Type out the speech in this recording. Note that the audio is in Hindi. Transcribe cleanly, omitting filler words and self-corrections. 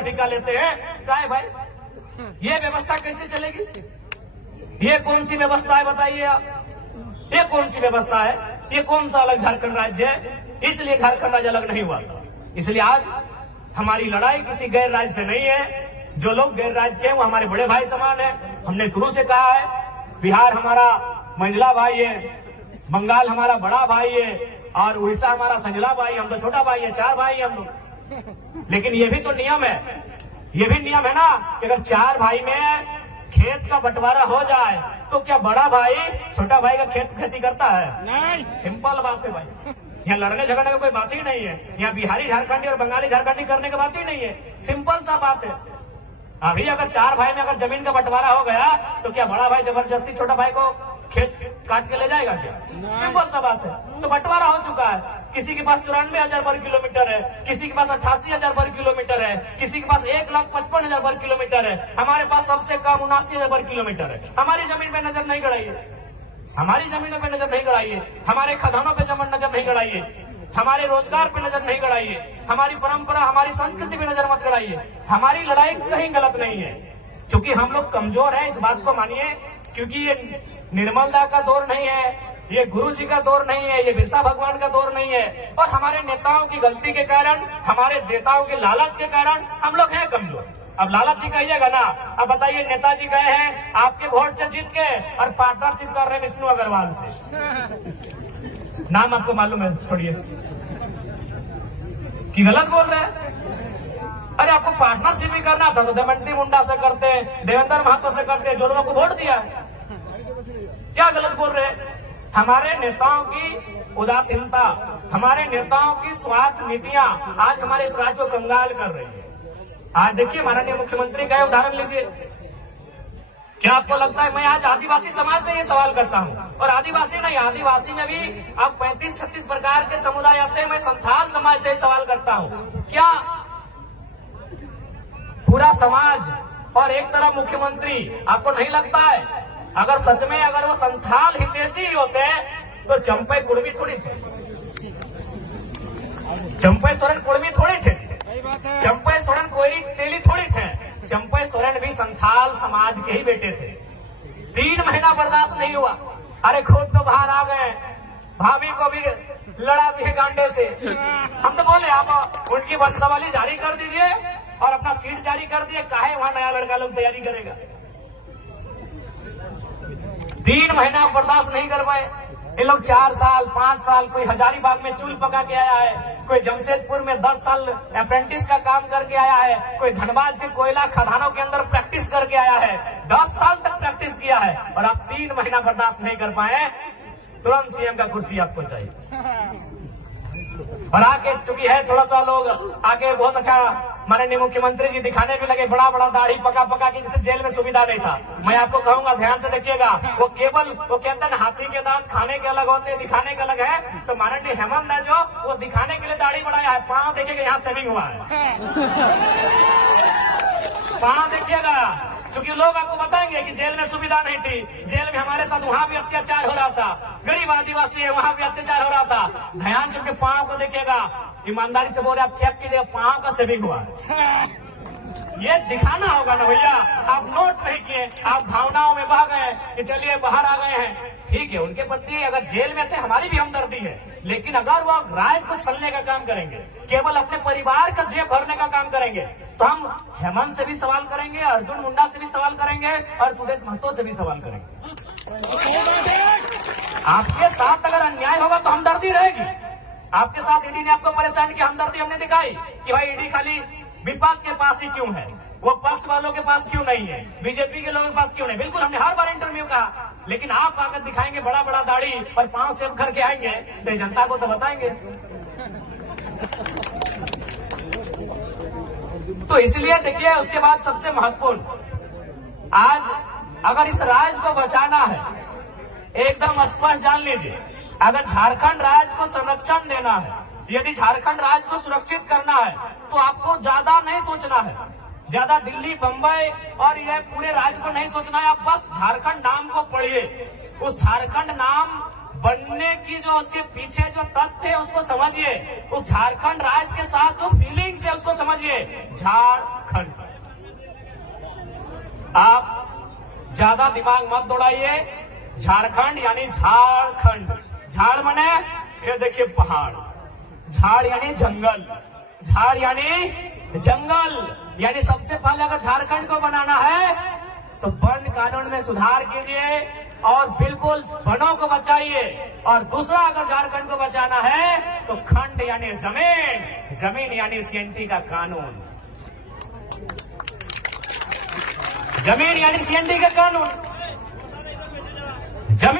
टीका लेते हैं। क्या है भाई, ये व्यवस्था कैसे चलेगी? ये कौन सी व्यवस्था है बताइए आप? ये कौन सी व्यवस्था है? ये कौन सा अलग झारखंड राज्य है? इसलिए झारखंड राज्य अलग नहीं हुआ। इसलिए आज हमारी लड़ाई किसी गैर राज्य से नहीं है। जो लोग गैर राज्य के हैं वो हमारे बड़े भाई समान है। हमने शुरू से कहा है बिहार हमारा मंझला भाई है, बंगाल हमारा बड़ा भाई है और उड़ीसा हमारा संझला भाई, हम तो छोटा भाई है, 4 भाई है हम लोग। लेकिन ये भी तो नियम है, ये भी नियम है ना कि अगर 4 भाई में खेत का बंटवारा हो जाए तो क्या बड़ा भाई छोटा भाई का खेती करता है? नहीं। सिंपल बात है भाई, यहाँ लड़ने झगड़ने का कोई बात ही नहीं है। यहाँ बिहारी झारखंडी और बंगाली झारखंडी करने की बात ही नहीं है। सिंपल सा बात है। अभी अगर 4 भाई में अगर जमीन का बंटवारा हो गया तो क्या बड़ा भाई जबरदस्ती छोटा भाई को खेत काट के ले जाएगा क्या? सिंपल सा बात है। तो बंटवारा हो चुका है। किसी के पास 94,000 वर्ग किलोमीटर है, किसी के पास 88,000 वर्ग किलोमीटर है, किसी के पास 1,55,000 वर्ग किलोमीटर है, हमारे पास सबसे कम 79,000 वर्ग किलोमीटर है। हमारी जमीन पे नजर नहीं गड़ाइए, हमारी जमीनों पे नजर नहीं गड़ाइए, हमारे खदानों पे नजर नहीं गड़ाइए, हमारे रोजगार पे नजर नहीं गड़ाइए, हमारी परंपरा हमारी संस्कृति पे नजर मत गड़ाइए। हमारी लड़ाई कहीं गलत नहीं है। क्योंकि हम लोग कमजोर हैं, इस बात को मानिए। क्योंकि ये निर्मल दा का दौर नहीं है, ये गुरु जी का दौर नहीं है, ये बिरसा भगवान का दौर नहीं है। और हमारे नेताओं की गलती के कारण, हमारे नेताओं के लालच के कारण हम लोग हैं कमजोर। अब लालच ही कहिएगा ना। अब बताइए, नेताजी गए हैं आपके वोट से जीत के और पार्टनरशिप कर रहे हैं विष्णु अग्रवाल से। नाम आपको मालूम है, छोड़िए कि गलत बोल रहे हैं। अरे आपको पार्टनरशिप भी करना था तो दमंती मुंडा से करते, देवेंद्र महतो से करते, जो लोगों को वोट दिया है। क्या गलत बोल रहे हैं? हमारे नेताओं की उदासीनता, हमारे नेताओं की स्वार्थ नीतियां आज हमारे इस राज्य को कंगाल कर रही है। आज देखिए माननीय मुख्यमंत्री का उदाहरण लीजिए। क्या आपको लगता है, मैं आज आदिवासी समाज से ये सवाल करता हूँ, और आदिवासी नहीं, आदिवासी में भी अब 35-36 प्रकार के समुदाय आते हैं। मैं संथाल समाज से सवाल करता हूँ, क्या पूरा समाज और एक तरफ मुख्यमंत्री, आपको नहीं लगता है अगर सच में अगर वो संथाल हितैषी ही होते तो चंपई कुर्मी थोड़ी थे, चंपई सोरेन कुर्मी थोड़ी थे, चंपई सोरेन कोयरी तेली थोड़ी थे। चंपई सोरेन भी संथाल समाज के ही बेटे थे। 3 महीना बर्दाश्त नहीं हुआ। अरे खुद तो बाहर आ गए, भाभी को भी लड़ा दिए गांडे से। हम तो बोले आप उनकी वंशावली जारी कर दीजिए और अपना सीट जारी कर दिए, काहे वहां नया लड़का लोग तैयारी करेगा। 3 महीना बर्दाश्त नहीं कर पाए ये लोग। 4 साल 5 साल, कोई हजारीबाग में चूल पका के आया है, कोई जमशेदपुर में 10 साल अप्रेंटिस का काम करके आया है, कोई धनबाद के कोयला खदानों के अंदर प्रैक्टिस करके आया है, 10 साल तक प्रैक्टिस किया है, और आप 3 महीना बर्दाश्त नहीं कर पाए। तुरंत सीएम का कुर्सी आपको चाहिए। और आके चूंकि है थोड़ा सा लोग आके बहुत अच्छा माननीय मुख्यमंत्री जी दिखाने भी लगे, बड़ा बड़ा दाढ़ी पका पका के, जिसे जेल में सुविधा नहीं था। मैं आपको कहूंगा ध्यान से देखिएगा, वो केवल वो कहते हैं हाथी के दांत खाने के अलग होते हैं, दिखाने के अलग है। तो माननीय हेमंत दा जो वो दिखाने के लिए दाढ़ी बढ़ाया है, पांव देखिएगा यहाँ सेविंग हुआ है, पांव देखिएगा। क्योंकि लोग आपको बताएंगे कि जेल में सुविधा नहीं थी, जेल में हमारे साथ वहां भी अत्याचार हो रहा था, गरीब आदिवासी है वहां भी अत्याचार हो रहा था। ध्यान चुके पांव को देखिएगा, ईमानदारी से बोल रहे, आप चेक कीजिएगा पांव का सेविंग हुआ। ये दिखाना होगा ना भैया, आप नोट नहीं किए, आप भावनाओं में बह गए कि चलिए बाहर आ गए हैं। ठीक है, उनके प्रति अगर जेल में थे हमारी भी हमदर्दी है, लेकिन अगर वो राज को छलने का काम करेंगे, केवल अपने परिवार का जेब भरने का काम करेंगे, तो हम हेमंत से भी सवाल करेंगे, अर्जुन मुंडा से भी सवाल करेंगे और सुदेश महतो से भी सवाल करेंगे। आपके साथ अगर अन्याय होगा तो हमदर्दी रहेगी। आपके साथ ईडी ने आपको परेशान किया, हमदर्दी हमने दिखाई कि भाई ईडी खाली विपक्ष के पास ही क्यों है, वो पक्ष वालों के पास क्यों नहीं है, बीजेपी के लोगों के पास क्यों नहीं। बिल्कुल हमने हर बार इंटरव्यू कहा, लेकिन आप आकर दिखाएंगे बड़ा बड़ा दाढ़ी और पांव सेव करके आएंगे तो जनता को तो बताएंगे। तो इसलिए देखिए, उसके बाद सबसे महत्वपूर्ण, आज अगर इस राज्य को बचाना है, एकदम स्पष्ट जान लीजिए, अगर झारखंड राज्य को संरक्षण देना है, यदि झारखंड राज्य को सुरक्षित करना है, तो आपको ज्यादा नहीं सोचना है, ज्यादा दिल्ली बंबई और यह पूरे राज्य को नहीं सोचना है। आप बस झारखंड नाम को पढ़िए, उस झारखंड नाम बनने की जो उसके पीछे जो तथ्य है उसको समझिए, उस झारखंड राज्य के साथ जो फीलिंग्स है उसको समझिए। झारखंड झारखंड। आप ज्यादा दिमाग मत दौड़ाइए। झारखंड यानी झारखंड। झाड़ माने ये देखिए पहाड़, झाड़ यानी जंगल, झाड़ यानी जंगल। यानी सबसे पहले अगर झारखंड को बनाना है तो वन कानून में सुधार कीजिए और बिल्कुल वनों को बचाइए। और दूसरा, अगर झारखंड को बचाना है तो खंड यानी जमीन, जमीन यानी सीएनटी का कानून, जमीन यानी सीएनटी का कानून। जमीन